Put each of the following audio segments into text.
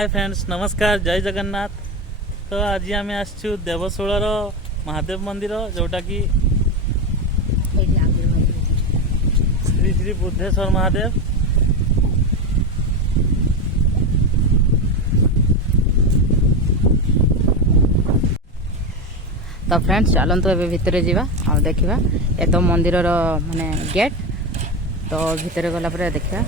Hi friends नमस्कार जय जगन्नाथ। तो आज आम आसचु देवशोलर महादेव मंदिर जोटा कि श्री श्री बुद्धेश्वर महादेव। तो फ्रेंड्स चलतु ए भितर जावा आ देखा ये तो मंदिर माने गेट तो भितर गला पर देखा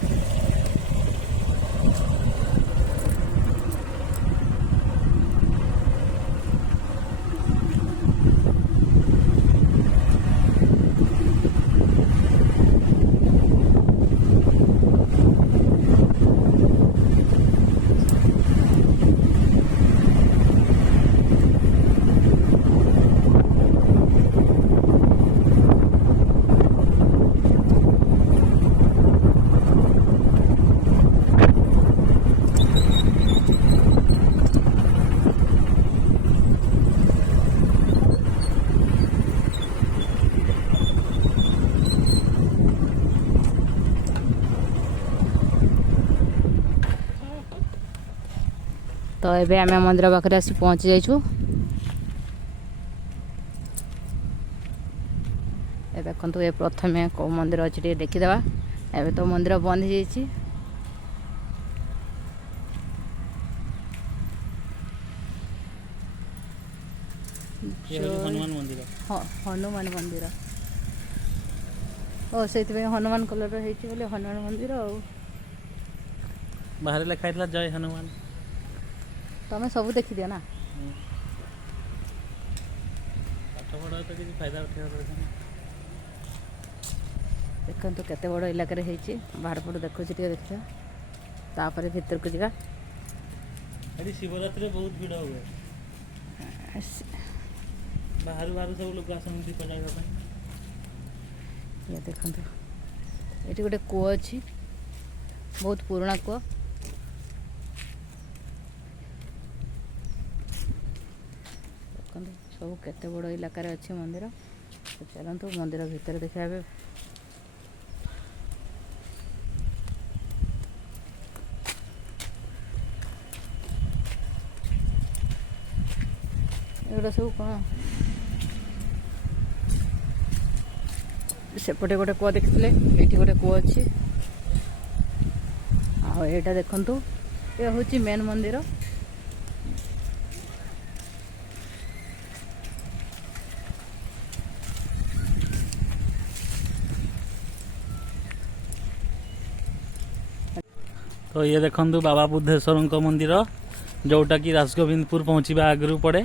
तो एबे आमे मंदिर पाखे आसी पहुँची जाइछु। ए देखंतु ए प्रथमे को मंदिर अछि टे देखिदेबा। एबे तो मंदिर बंद हो जाइछि। हनुमान मंदिर हनुमान मंदिर ओ से हनुमान कलर होइछि बोले हनुमान मंदिर आ बाहर लिखा था जय हनुमान। तमें सब देखी दियो ना पाठ पढ़ा तो किसी फायदा उठा देखो तो केते बड़ इलाका रे होइछि। बाहर पटु देखो छि देखिया तापर भीतर को जिगा। अरे शिवरात्रि बहुत भीड़ हुए बाहर बाहर सब लोग आसन दीप जलाइबा ये देखो ये गोटे कूଅ अच्छी बहुत पुराना कूଅ। सब केते बड़ इलाका रे अच्छी मंदिर। तो चलतु मंदिर भीतर देखा एगुड़ा सब कौन सेपटे गोटे कूଅ देखिले ये गोटे कूଅ अच्छी आटा देखु ये हूँ मेन मंदिर। तो ये देखंतु बाबा बुद्धेश्वर मंदिर जोटा कि राजगोविंदपुर पहुँचवा आगु पड़े।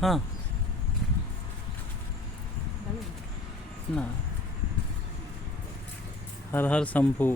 हाँ ना हर हर शंभू।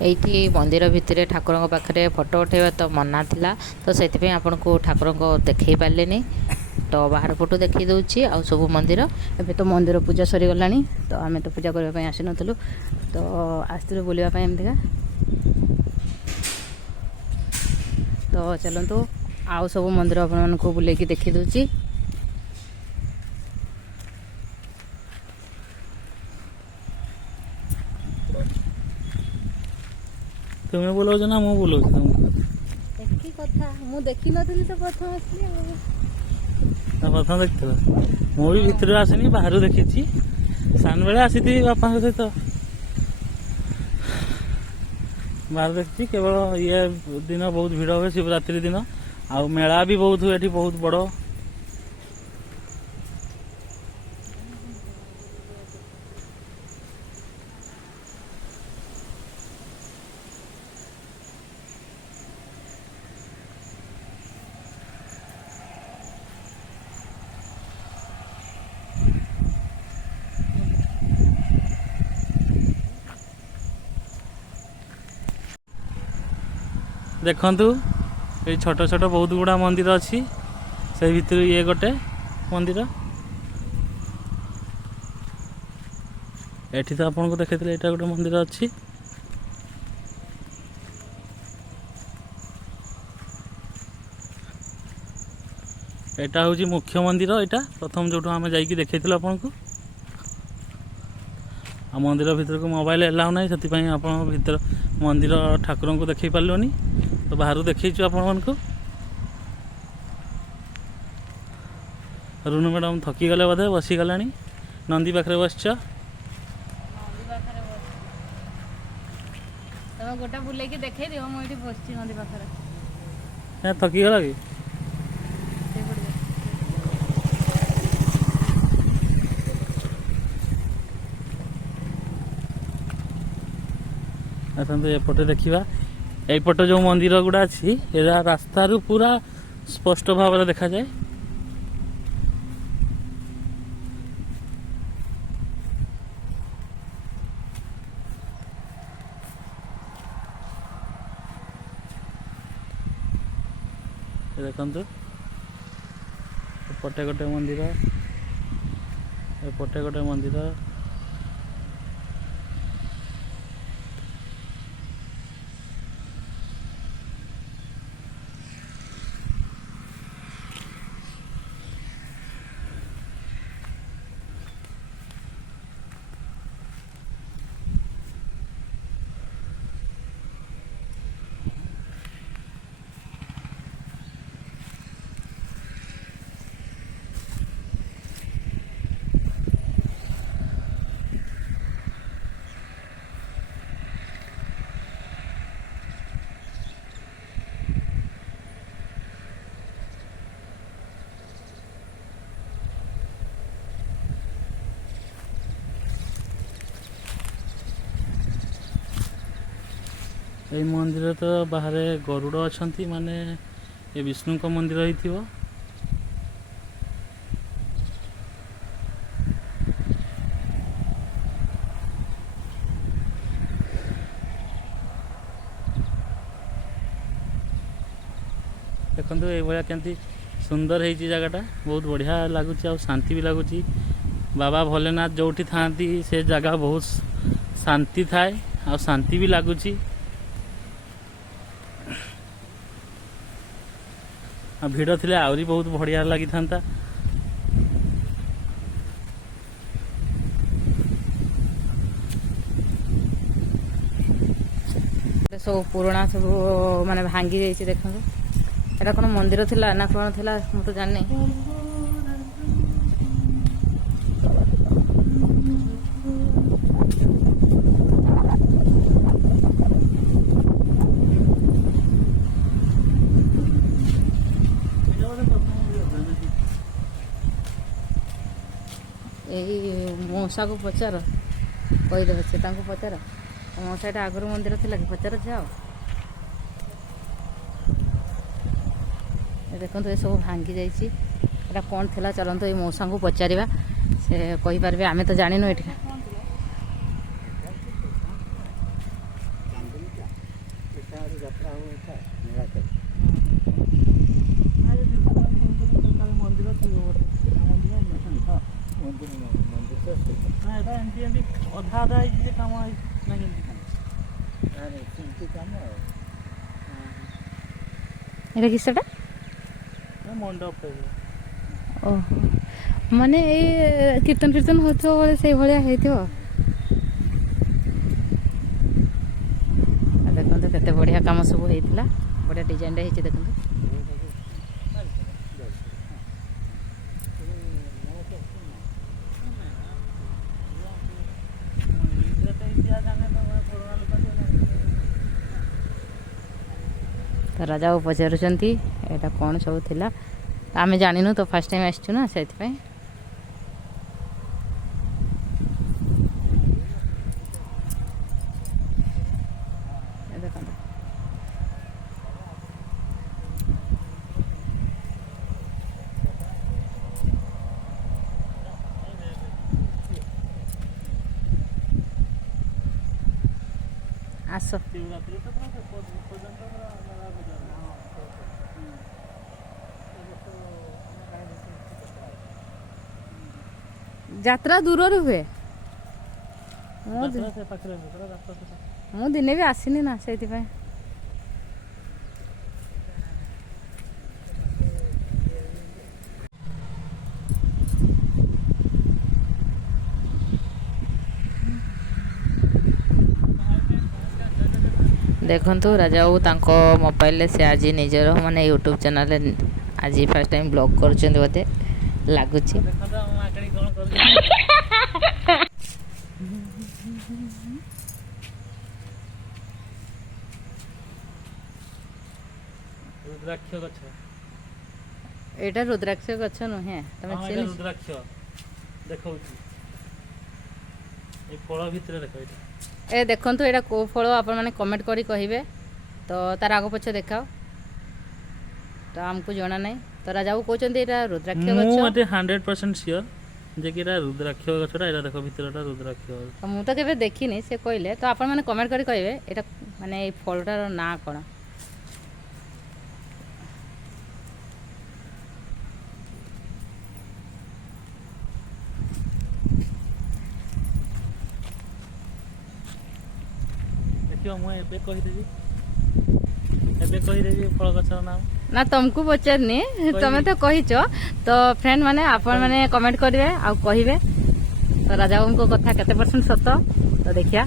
एठी मंदिर भितर ठाकुर पाखे फोटो उठेबा तो मना थिला तो से आपन को ठाकुर को देखई पारे तो बाहर फोटो देखी दूची आ सब मंदिर एबे तो मंदिर पूजा सरी गलानी। तो आमे तो पूजा करबा आसी नथलु तो आस्तिलु बुलिबा पय एमतिका। तो चलंतु आ सब मंदिर आपन मन को बुले की देखी दूची। तुम्हें बोलो ना मु बोलो तुमको देखी कथा मु देखी नथली तो प्रथम आसली प्रथम देखिल मु भी भितर आसनी बाहर देखी सान बेले आसी बापा सहित ବାହାରେ ଦେଖିଛି କେବଳ ଇଏ ଦିନ ବହୁତ ଭିଡ଼ ହୁଏ ଶିବରାତ୍ରି ଦିନ। ଆଉ ମେଳା ବି ବହୁତ ହୁଏ ଏଠି, ବହୁତ ବଡ଼। ଦେଖନ୍ତୁ ଏଇ ଛୋଟ ଛୋଟ ବହୁତ ଗୁଡ଼ା ମନ୍ଦିର ଅଛି, ସେଇ ଭିତରୁ ଇଏ ଗୋଟେ ମନ୍ଦିର। ଏଠି ତ ଆପଣଙ୍କୁ ଦେଖେଇଥିଲେ, ଏଇଟା ଗୋଟେ ମନ୍ଦିର ଅଛି। ଏଇଟା ହେଉଛି ମୁଖ୍ୟ ମନ୍ଦିର, ଏଇଟା ପ୍ରଥମ ଯୋଉଠୁ ଆମେ ଯାଇକି ଦେଖେଇଥିଲୁ ଆପଣଙ୍କୁ। ଆଉ ମନ୍ଦିର ଭିତରକୁ ମୋବାଇଲ ଏଲାଉ ନାହିଁ, ସେଥିପାଇଁ ଆପଣ ଭିତର ମନ୍ଦିର ଠାକୁରଙ୍କୁ ଦେଖେଇ ପାରିଲୁନି, ତ ବାହାରୁ ଦେଖେଇଛୁ ଆପଣମାନଙ୍କୁ। ରୁନୁ ମ୍ୟାଡ଼ାମ ଥକିଗଲେ ବୋଧେ, ବସିଗଲାଣି। ନନ୍ଦୀ ପାଖରେ ବସିଛ। ତମେ ଗୋଟା ବୁଲେଇକି ଦେଖେଇ ଦିଅ, ମୁଁ ଏଠି ବସିଛି ନଦୀ ପାଖରେ। ଥକିଗଲ କି? ଆସନ୍ତୁ ଏପଟେ ଦେଖିବା। এইପଟେ ଯେଉଁ ମନ୍ଦିର ଗୁଡ଼ା ଅଛି, ଏରା ରାସ୍ତାରୁ ପୁରା ସ୍ପଷ୍ଟ ଭାବରେ ଦେଖାଯାଏ। ଦେଖନ୍ତୁ ଏପଟେ ଗୋଟେ ମନ୍ଦିର, ଏପଟେ ଗୋଟେ ମନ୍ଦିର। এই ମନ୍ଦିର ତ ବାହାରେ ଗରୁଡ଼ ଅଛନ୍ତି, ମାନେ ଏ ବିଷ୍ଣୁଙ୍କ ମନ୍ଦିର ହେଇଥିବ। ଦେଖନ୍ତୁ ଏଇଭଳିଆ କେମିତି ସୁନ୍ଦର ହେଇଛି ଜାଗାଟା, ବହୁତ ବଢ଼ିଆ ଲାଗୁଛି ଆଉ ଶାନ୍ତି ବି ଲାଗୁଛି। ବାବା ଭୋଲେନାଥ ଯେଉଁଠି ଥାଆନ୍ତି ସେ ଜାଗା ବହୁତ ଶାନ୍ତି ଥାଏ ଆଉ ଶାନ୍ତି ବି ଲାଗୁଛି। ଆଉ ଭିଡ଼ ଥିଲେ ଆହୁରି ବହୁତ ବଢ଼ିଆ ଲାଗିଥାନ୍ତା। ସବୁ ପୁରୁଣା ସବୁ ମାନେ ଭାଙ୍ଗି ଯାଇଛି। ଦେଖନ୍ତୁ ଏଟା କ'ଣ ମନ୍ଦିର ଥିଲା ନା କ'ଣ ଥିଲା ମୁଁ ତ ଜାଣିନି। ଏଇ ମଉସାକୁ ପଚାର, କହିଦେବେ ସେ, ତାଙ୍କୁ ପଚାର। ମଉସା ଏଟା ଆଗରୁ ମନ୍ଦିର ଥିଲା କି ପଚାର ଯାଅ। ଦେଖନ୍ତୁ ଏସବୁ ଭାଙ୍ଗି ଯାଇଛି, ଏଟା କ'ଣ ଥିଲା ଚାଲନ୍ତୁ ଏଇ ମଉସାଙ୍କୁ ପଚାରିବା, ସେ କହିପାରିବେ, ଆମେ ତ ଜାଣିନୁ ଏଠି। ଅଧା ଅଧା ହେଇଛି ଯେ କାମ ହେଇଛି ନା କେମିତି କାମ? ଏଇଟା କିସଟା? ମଣ୍ଡପ। ଓହୋ, ମାନେ ଏଇ କୀର୍ତ୍ତନ ଫୀର୍ତ୍ତନ ହେଉଥିବ ବୋଲେ ସେଇଭଳିଆ ହେଇଥିବ। ଦେଖନ୍ତୁ କେତେ ବଢ଼ିଆ କାମ ସବୁ ହେଇଥିଲା, ବଢ଼ିଆ ଡିଜାଇନଟା ହେଇଛି ଦେଖନ୍ତୁ। ତ ରାଜା ବାବୁ ପଚାରୁଛନ୍ତି ଏଇଟା କ'ଣ ସବୁ ଥିଲା। ଆମେ ଜାଣିନୁ ତ ଫାର୍ଷ୍ଟ ଟାଇମ୍ ଆସିଛୁ ନା ସେଥିପାଇଁ। ଦେଖନ୍ତୁ ଆସ ଯାତ୍ରା ଦୂରରୁ ହୁଏ। ମୁଁ ଦିନେ ବି ଆସିନି ନା ସେଇଥିପାଇଁ। ଦେଖନ୍ତୁ ରାଜା ବାବୁ ତାଙ୍କ ମୋବାଇଲରେ ସେ ଆଜି ନିଜର ମାନେ ୟୁଟ୍ୟୁବ୍ ଚ୍ୟାନେଲରେ ଆଜି ଫାର୍ଷ୍ଟ ଟାଇମ୍ ବ୍ଲଗ୍ କରୁଛନ୍ତି ବୋଧେ ଲାଗୁଛି। ରୁଦ୍ରାକ୍ଷ ଗଛ, ଏଇଟା ରୁଦ୍ରାକ୍ଷ ଗଛ ନୁହେଁ, ତମେ ରୁଦ୍ରାକ୍ଷ ଦେଖଉଛି ଏଇ ଫଳ ଭିତରେ ଦେଖ। ଏଇଟା ଏ ଦେଖନ୍ତୁ ଏଇଟା କେଉଁ ଫଳ ଆପଣମାନେ କମେଣ୍ଟ କରି କହିବେ। ତ ତାର ଆଗ ପଛ ଦେଖାଅ, ତ ଆମକୁ ଜଣା ନାହିଁ। ତ ରାଜା ବାବୁ କହୁଛନ୍ତି ଏଇଟା ରୁଦ୍ରାକ୍ଷ ଗଛ। ମୁଁ ଏଠି 100% ସିଓର ଯେ କି ଏଇଟା ରୁଦ୍ରାକ୍ଷ ଗଛଟା। ଏଇଟା ଦେଖ ଭିତରଟା ରୁଦ୍ରାକ୍ଷ। ମୁଁ ତ କେବେ ଦେଖିନି, ସେ କହିଲେ। ତ ଆପଣମାନେ କମେଣ୍ଟ କରି କହିବେ ଏଇଟା ମାନେ ଏଇ ଫଳଟାର ନାଁ କ'ଣ। ଦେଖିବ ମୁଁ ଏବେ କହିଦେବି ଫଳ ଗଛର ନାମ। ନା ତମକୁ ପଚାରିନି, ତମେ ତ କହିଛ। ତ ଫ୍ରେଣ୍ଡ ମାନେ ଆପଣମାନେ କମେଣ୍ଟ କରିବେ ଆଉ କହିବେ ତ ରାଜା ବାବୁଙ୍କ କଥା କେତେ ପରସେଣ୍ଟ ସତ। ତ ଦେଖିବା।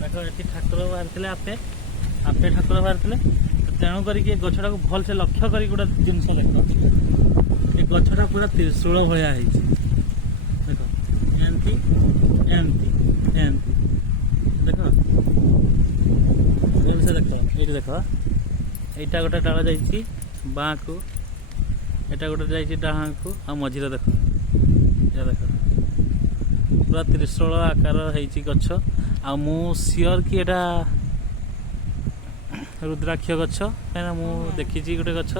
ଦେଖ ଏଠି ଠାକୁର ବାହାରିଥିଲେ, ଆପେ ଠାକୁର ବାହାରିଥିଲେ। ତେଣୁ କରିକି ଏ ଗଛଟାକୁ ଭଲସେ ଲକ୍ଷ୍ୟ କରିକି ଗୋଟେ ଜିନିଷ ଦେଖ। ଏ ଗଛଟା ପୁରା ତ୍ରିଶୂଳ ଭଳିଆ ହେଇଛି। ଦେଖ ଏମିତି ଏମିତି ଏମିତି ଦେଖ, ଭଲସେ ଦେଖ। ଏଇଠି ଦେଖ, ଏଇଟା ଗୋଟେ ଡାଳ ଯାଇଛି ବାଁକୁ, ଏଇଟା ଗୋଟେ ଯାଇଛି ଡାହାଣକୁ, ଆଉ ମଝିରେ ଦେଖ ଏଇଟା ଦେଖ ପୁରା ତ୍ରିଶୂଳ ଆକାର ହେଇଛି ଗଛ। ଆଉ ମୁଁ ସିଓର କି ଏଇଟା ରୁଦ୍ରାକ୍ଷ ଗଛ, କାହିଁକିନା ମୁଁ ଦେଖିଛି ଗୋଟେ ଗଛ।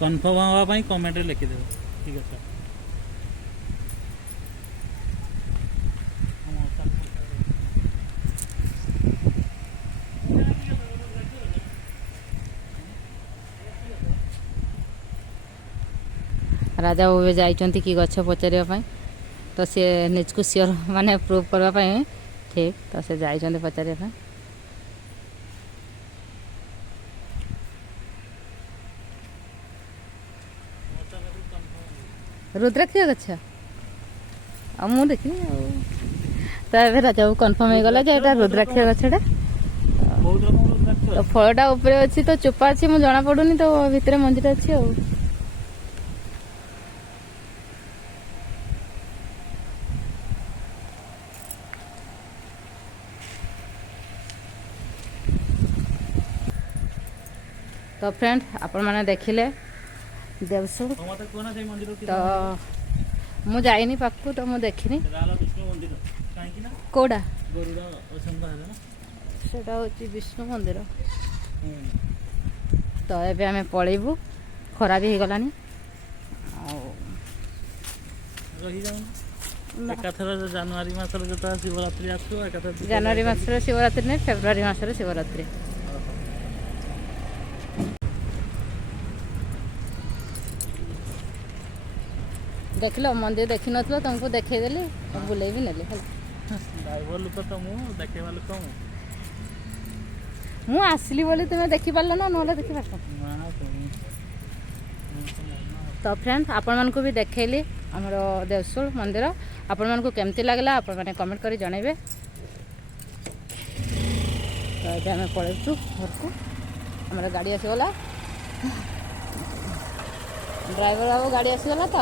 କନଫର୍ମ ହେବା ପାଇଁ କମେଣ୍ଟରେ ଲେଖିଦେବେ ଠିକ୍ ଅଛି। ରାଜା ବାବୁ ଏବେ ଯାଇଛନ୍ତି କି ଗଛ ପଚାରିବା ପାଇଁ। ତ ସେ ନିଜକୁ ସିଓର ମାନେ ପ୍ରୁଭ୍ କରିବା ପାଇଁ ଠିକ୍, ତ ସେ ଯାଇଛନ୍ତି ପଚାରିବା ପାଇଁ। ରୁଦ୍ରାକ୍ଷ ଗଛ ଆଉ ମୁଁ ଦେଖିନି ଆଉ। ତ ଏବେ ରାଜା ବାବୁ କନଫର୍ମ ହେଇଗଲା ଯେ ଏଇଟା ରୁଦ୍ରାକ୍ଷ ଗଛଟା। ତ ଫଳଟା ଉପରେ ଅଛି, ତ ଚୋପା ଅଛି ମୁଁ ଜଣା ପଡୁନି, ତ ଭିତରେ ମଞ୍ଜିଟା ଅଛି ଆଉ। ତ ଫ୍ରେଣ୍ଡ ଆପଣମାନେ ଦେଖିଲେ ଦେବସୁର। ତ ମୁଁ ଯାଇନି ପାଖକୁ, ତ ମୁଁ ଦେଖିନି। କୋଉଟା? ସେଟା ହେଉଛି ବିଷ୍ଣୁ ମନ୍ଦିର। ତ ଏବେ ଆମେ ପଳେଇବୁ, ଖରା ବି ହେଇଗଲାଣି। ଆଉ ଏକାଥରେ ଜାନୁଆରୀ ମାସରେ ଯେତେବେଳେ ଶିବରାତ୍ରି ଆସିବ, ଏକାଥରେ ଜାନୁଆରୀ ମାସରେ ଶିବରାତ୍ରି ନାହିଁ, ଫେବୃଆରୀ ମାସରେ ଶିବରାତ୍ରି। ଦେଖିଲ ମନ୍ଦିର ଦେଖିନଥିଲ, ତୁମକୁ ଦେଖେଇଦେଲି, ବୁଲେଇ ବି ନେଲି ହେଲା। ଡ୍ରାଇଭର ଲୋକ ତ ମୁଁ, ଦେଖେଇବା ଲୋକ ମୁଁ ଆସିଲି ବୋଲି ତୁମେ ଦେଖିପାରିଲ ନା, ନହେଲେ ଦେଖିପାରିଲ। ତ ଫ୍ରେଣ୍ଡ ଆପଣମାନଙ୍କୁ ବି ଦେଖେଇଲି ଆମର ଦେବସୁର ମନ୍ଦିର। ଆପଣମାନଙ୍କୁ କେମିତି ଲାଗିଲା ଆପଣମାନେ କମେଣ୍ଟ କରି ଜଣାଇବେ। ତ ଏବେ ଆମେ ପଳେଇଛୁ ଘରକୁ। ଆମର ଗାଡ଼ି ଆସିଗଲା, ଡ୍ରାଇଭର ବାବୁ ଗାଡ଼ି ଆସିଗଲା। ତ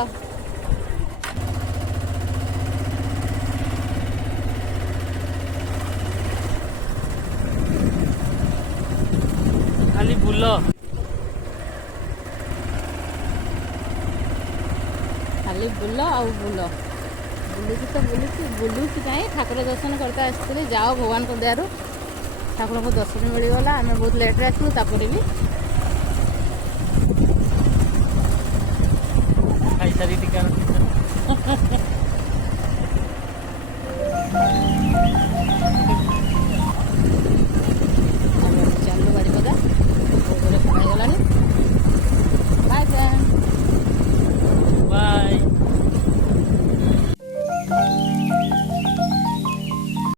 ବୁଲ। ଖାଲି ବୁଲ ଆଉ ବୁଲ। ବୁଲୁଛି ତ ବୁଲୁଛି କାହିଁ ଠାକୁର ଦର୍ଶନ କରିତେ ଆସିଥିଲି। ଯାଅ ଭଗବାନଙ୍କ ଦୟାରୁ ଠାକୁରଙ୍କୁ ଦର୍ଶନ ମିଳିଗଲା। ଆମେ ବହୁତ ଲେଟ୍ରେ ଆସିଲୁ ତାପରେ ବି। ଖାଇସାରି ଟିକେ